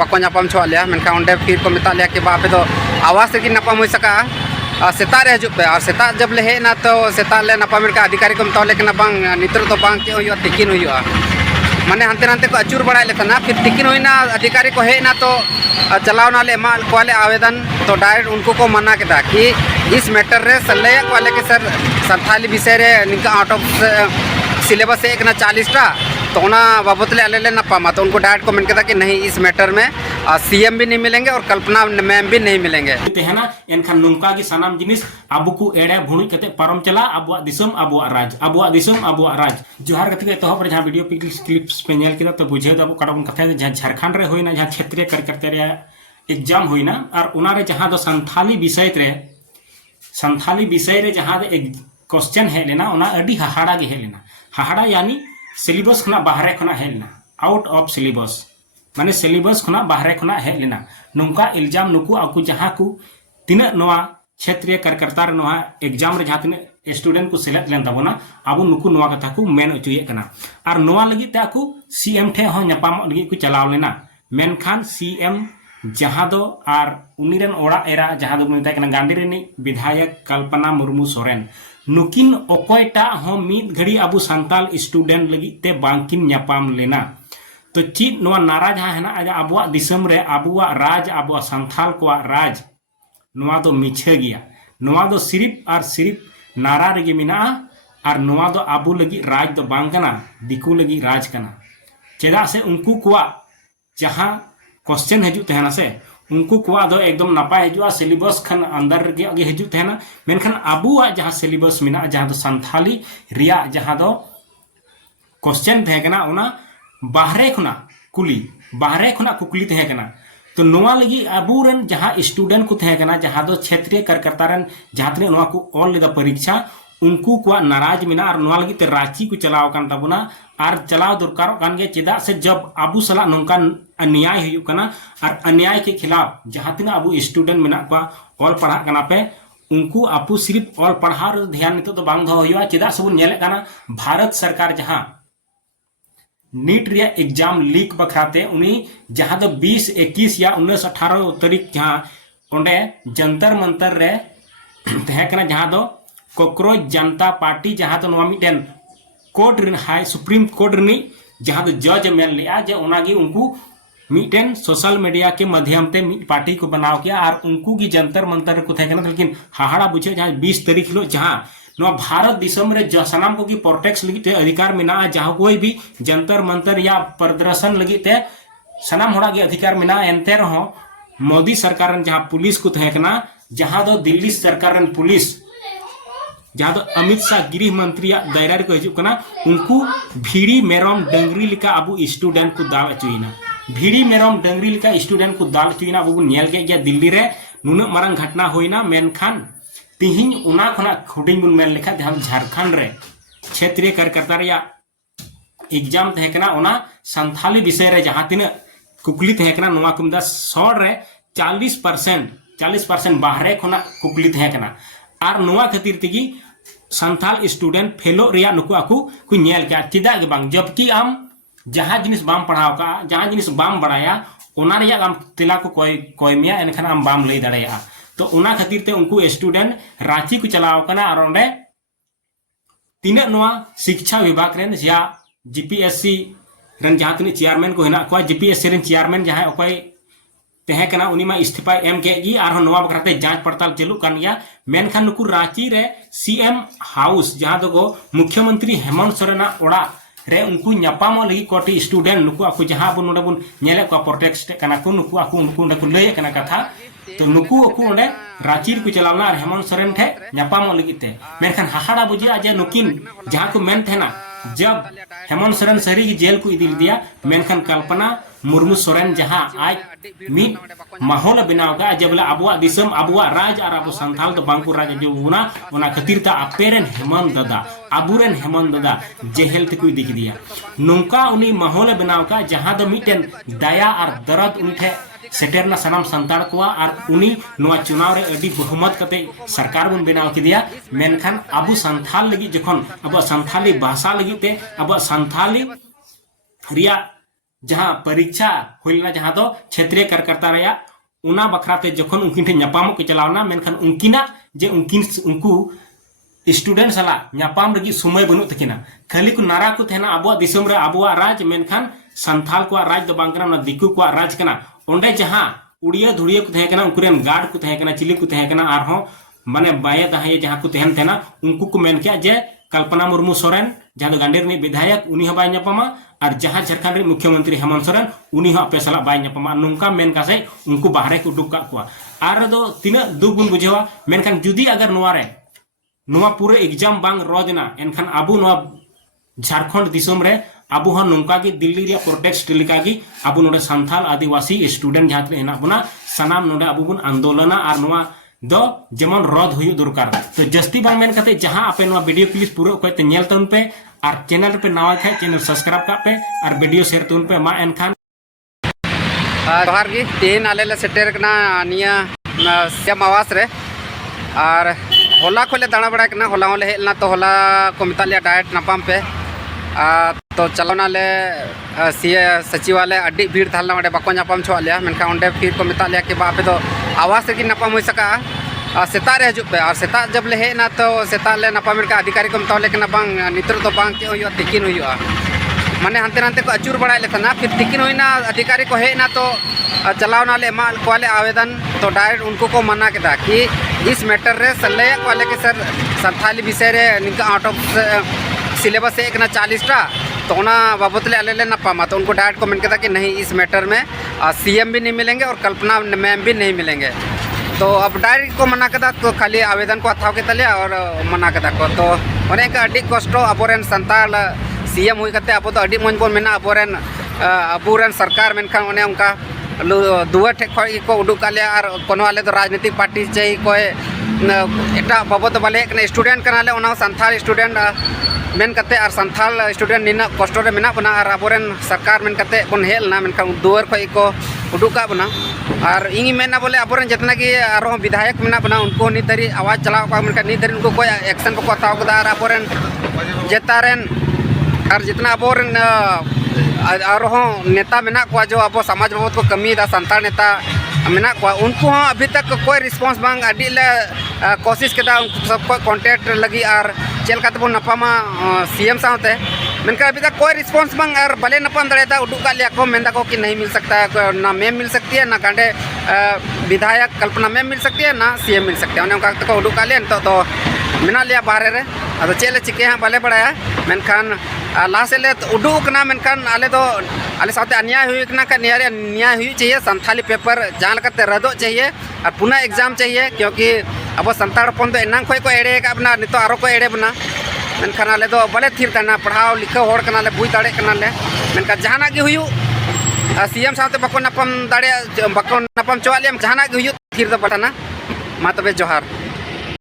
बाको नापाम छो लिया मेनखा ओंडे फिर को मेता लिया कि बापे तो आवास से नापाम हो सका सेता रे हजु पे और सेता जब ले हेना तो सेता ले नापाम का अधिकारी को मेता लेकिन बांग नितर तो बांग के होयो तिकिन होयो माने हंते हंते को अचूर बड़ा लेतना फिर तिकिन होइना अधिकारी को हेना तो चलावना ले माल वाले आवेदन तो डायरेक्ट उनको को मना केदा कि इस मैटर रे सल्ले वाले के सर संथाली विषय रे निका आउट ऑफ सिलेबस एक ना 40 टा तो ना बाबत ले ले ना पामा तो उनको डायरेक्ट कमेंट किया कि नहीं इस मैटर में सीएम भी नहीं मिलेंगे और कल्पना मैम भी नहीं मिलेंगे तेहना एनखान नुंका की सानाम जिनिस आबू को एड़े भुणी कते परम चला आबुआ दिसम आबुआ राज आबुआ दिसम आबुआ राज जोहार गति तो पर जहां वीडियो क्लिप्स पे नेल किदा तो बुझे दबो कड़म कथा जहां झारखंड रे होइना जहां क्षेत्रीय कार्यकर्ता रे एग्जाम होइना और उना रे जहां दो संथाली विषय रे जहां एक क्वेश्चन है लेना उना अडी हाहाड़ा गे है लेना हाहाड़ा यानी सिलेबस खुना बाहरे खुना है लेना आउट ऑफ सिलेबस माने सिलेबस खुना बाहरे खुना है लेना नुका इल्जाम नुकु आकु जहां को तिना नोआ क्षेत्रीय कार्यकर्ता रे नोआ एग्जाम रे जहां तिना स्टूडेंट को सिलेक्ट लेन ताबोना आबु नुकु नोआ कथा को मेन अचुये कना और नोआ लगी ते आकु सीएम ठे हो न्यापाम लगी को चलाव लेना मेनखान सीएम जहां दो और उनीरन ओड़ा एरा जहां दो मेता कना गांधी रेनी विधायक कल्पना मुर्मू सोरेन नुकिन ओकोयटा हो मीत घड़ी आबु संताल स्टूडेंट लगी ते बांकिन न्यापाम लेना तो चीज नोआ नारा जहां है ना आबुआ दिसम रे आबुआ राज आबुआ संथाल को राज नोआ दो मिछे गया नोआ दो सिर्फ और सिर्फ नारा रेगी मिना और नोआ दो आबु लगी राज दो बांग कना दिकू लगी राज कना चेदा से उनको कुआ जहां क्वेश्चन हजू तहना से उनको कुआ दो एकदम नपाय हजूआ सिलेबस खन अंदर गे हजू तहना मेनखान आबुआ जहां सिलेबस मिना जहां दो संथाली रिया जहां दो क्वेश्चन तहे कना उना बाहरे खुना कुकुली तहे कना तो नोआ लगी आबुरन जहां स्टूडेंट को तहे कना जहां दो क्षेत्रीय कार्यकर्ता रन जहां तने नोआ को ऑल लेदा परीक्षा उनको को नाराज मिना और नोआ लगी ते रांची को चलाव कान ताबुना और चलाव दरकार कान गे चेदा से जब आबू सला नोंका अन्याय हुई कना और अन्याय के खिलाफ जहां तिना आबू स्टूडेंट मिना को ऑल पढ़ा कना पे उनको आपू सिर्फ ऑल पढ़ा ध्यान नितो तो बांग दो हुआ चेदा से नेले कना भारत सरकार जहां नीट रिया एग्जाम लीक बखराते उनी जहां दो 20 21 या 19 18 तारीख जहां ओंडे जंतर मंतर रे तहे कना जहां दो कोक्रोच जनता पार्टी जहां तो नोआ मिटेन कोर्ट रिन हाई सुप्रीम कोर्ट रिनी जहां दो जज मेल लिया जे उनागी उनको मिटेन सोशल मीडिया के माध्यम ते पार्टी को बनाव किया और उनको की जंतर मंतर को थे लेकिन हाहाड़ा बुझे जहां 20 तारीख हिलो जहां नोआ भारत दिसम रे सनाम को की प्रोटेक्ट लगी ते अधिकार मिना जहां कोई भी जंतर मंतर या प्रदर्शन लगी ते सनाम होड़ा के अधिकार मिना एनते रहो मोदी सरकार जहां पुलिस को थे जहां दो दिल्ली सरकार पुलिस जहां तो अमित शाह गृह मंत्री दायरा को हजना उनको भीड़ी मेरम डंगरी लिका अब स्टूडेंट को दाल अचुना भीड़ी मेरम डंगरी लिका स्टूडेंट को दाल अचुना अब नेल गया दिल्ली रे नुन मारंग घटना होइना मेनखान तिहिन उना खना हुडिंग बुन मेल लेखा जहां झारखंड रे क्षेत्रीय कार्यकर्ता रे एग्जाम तहकना उना संथाली विषय रे जहां तिन कुकली तहकना नोआ कुमदा 100 रे 40% बाहरे खना कुकली तहकना और नोआ खातिर तेगी संथाल स्टूडेंट फेलो रिया नुकु आकु को नेल क्या चिदा के बांग जबकि आम जहां जिनिस बाम पढ़ाव का जहां जिनिस बाम बड़ाया ओना रिया आम तिला को कोई मिया एनखान आम बाम लई दड़ेया तो ओना खातिर ते उनको स्टूडेंट रांची को चलाव कना और ओंडे तिने नोआ शिक्षा विभाग रेन या जीपीएससी रन जहां तिने चेयरमैन को हेना को जीपीएससी रन चेयरमैन जहां ओकय तहे कना उनीमा इस्तीफा एम के गी और नोआ बकराते जांच पड़ताल चालू कान गया मेनखान नुकु रांची रे सीएम हाउस जहां दो मुख्यमंत्री हेमंत सोरेन ओड़ा रे उनको न्यापाम लगी कोटी स्टूडेंट नुकु आकु जहां बन नोडे बन नेले को प्रोटेक्ट कना को नुकु आकु उनको नकु लय कना कथा तो नुकु आकु ओंडे रांची को चलावना और हेमंत सोरेन ठे न्यापाम लगी ते मेनखान हाहाड़ा बुझिया जे नुकिन जहां को मेन थेना जब हेमंत सोरेन सरी की जेल को इदिल दिया मेनखान कल्पना मुर्मू सोरेन जहां आज मिट माहौल बनाव का जब अबुआ दिसम अबुआ राज और अबु संथाल तो बांकुर राज जो उना खातिर ता अपेरन हेमंत दादा अबुरन हेमंत दादा जेहेल तक इदी दिया नोंका उनी माहौल बनाव का जहां दो मिटेन दया और दरद उनठे सेटेरना सनाम संताड़ को और उनी नोआ चुनाव रे अडी बहुमत कते सरकार बन बनाव किदिया मेनखान अबु संथाल लगी जखन अबु संथाली भाषा लगी ते अबु संथाली रिया जहां परीक्षा हुईना जहां दो क्षेत्रीय कार्यकर्ता रेया उना बखराते जखन उनकिन ठे ᱧᱟᱯᱟᱢᱚᱜ के चलावना मेनखान उनकिना जे उनको स्टूडेंट सला ᱧᱟᱯᱟᱢ लगी समय बनुत तकिना खाली को नारा को तेना अबुआ दिसम रे अबुआ राज मेनखान संथाल को राज दो बांग कना दिकु को राज कना ओंडे जहां उड़िया धुड़िया को तहेकना उनकुरेन गार्ड को तहेकना चिली को तहेकना आरहो माने बाये दहाये जहां को तहन तेना उनको को मेन किया जे कल्पना मुर्मू सोरेन जहां गांडेर नि विधायक उनी ह बाय ᱧᱟᱯᱟᱢᱟ और जहां झारखंड रे मुख्यमंत्री हेमंत सोरेन उनी ह अपे सला बाय ᱧᱟᱯᱟᱢᱟ नुंका मेन कासे उनको बाहरे को उडुक का कुआ आर दो तिना दुख बुन बुझेवा मेनखान जुदी अगर नोवारे नोवा पूरे एग्जाम बांग रोदिना एनखान आबू नोवा झारखंड दिसम रे आबू ह नुंका की दिल्ली रे प्रोटेस्ट लिका की आबू नोडे संथाल आदिवासी स्टूडेंट जहां तक हेना बुना सनाम नोडे आबू बुन आंदोलना और नोवा दो जेमन रद हुई दरकार तो जस्ती बांग मेन कते जहां आपे नोवा वीडियो प्लीज पूरा कोते नेल तन पे और चैनल पे नवा थे चैनल सब्सक्राइब का पे और वीडियो शेयर तुन पे मा एनखान जोहार गी तीन आले सेटर कना निया सीएम आवास रे और होला खोले दाना बड़ा कना होला होले हेलना तो होला को मिता लिया डायरेक्ट नापाम पे तो चलोना ले सीए सचिवालय अड्डी भीड़ थालना वडे बाको नापाम छो लिया मेनका ओंडे फिर को मिता लिया कि बापे तो आवास रे की नापाम हो सका सेता रे हजु पे और सेता जब ले हेना तो सेता ले नापाम का अधिकारी को मिता लेकिन बांग नितर तो बांग के होयो तिकिन होयो माने हंते नंते को अचूर बड़ा लेता ना फिर तिकिन होइना अधिकारी को हेना तो चलावना ले माल वाले आवेदन तो डायरेक्ट उनको को मना केदा कि इस मैटर रे सल्ले वाले के सर संथाली विषय रे निका आउट ऑफ सिलेबस एक ना 40 टा तो ना बाबत ले आले ना पामा तो उनको डायरेक्ट कमेंट किया कि नहीं इस मैटर में सीएम भी नहीं मिलेंगे और कल्पना मैम भी नहीं मिलेंगे तो अब डायरेक्ट को मना कदा तो खाली आवेदन को हथाव के तले और मना कदा को तो ओने का अड्डी कष्ट अबोरेन संताल सीएम हुई कते अब तो अड्डी मन बोन मेना अबोरेन सरकार मेनखान ओने उनका दुआ ठे को उडुक आले और कोनो आले तो राजनीतिक पार्टी चाहिए कोई एटा बाबत वाले स्टूडेंट कनाले ओना संथाल स्टूडेंट मेन कते और संथाल स्टूडेंट निना कष्ट रे मेना बना और अबोरेन सरकार मेन कते बन हेलना मेनखान दुआर खई को उडुका बना और इंगी मेना बोले अबोरेन जितना कि आरो विधायक मेना बना उनको नितरी आवाज चलाव का मेनखान नितरी उनको कोई एक्शन को हताव कदा और अबोरेन जेतारेन और जितना अबोरेन और नेता मेना को जो अब समाज बाबत को कमी दा संताल नेता मेना को उनको अभी तक कोई रिस्पांस बांग अड्डी ले कोशिश केदा सबको कांटेक्ट लगी और चेल का नपामा सीएम साथे मेनका अभी तक कोई रिस्पांस बांग और भले नपाम दड़ेदा उडुका लिया को मेंदा को कि नहीं मिल सकता है ना मैम मिल सकती है ना गांडे विधायक कल्पना मैम मिल सकती है ना सीएम मिल सकते हैं उन्हें उनका तो उडुका लिया तो मेना लिया बाहर रे अब चेले चिके हाँ भले बड़ा मेनखान लाहा से ले उडुकना मेनखान आले तो आले साथे अन्याय हुई का न्याय हुई चाहिए संथाली पेपर जहाँ लगते रदो चाहिए और पुनः एग्जाम चाहिए क्योंकि अब संताड़ पन तो एना खो को एड़े का बना नितो आरो को एड़े बना मेनखान आले तो भले थिर करना पढ़ाओ लिखा होड़ करना ले बुझ दाड़े करना ले मेनखान जहाना की हुई सीएम साथे बको नपम दाड़े बको नपम चवालियम जहाना की हुई थिर दो बटाना मा तबे जोहार।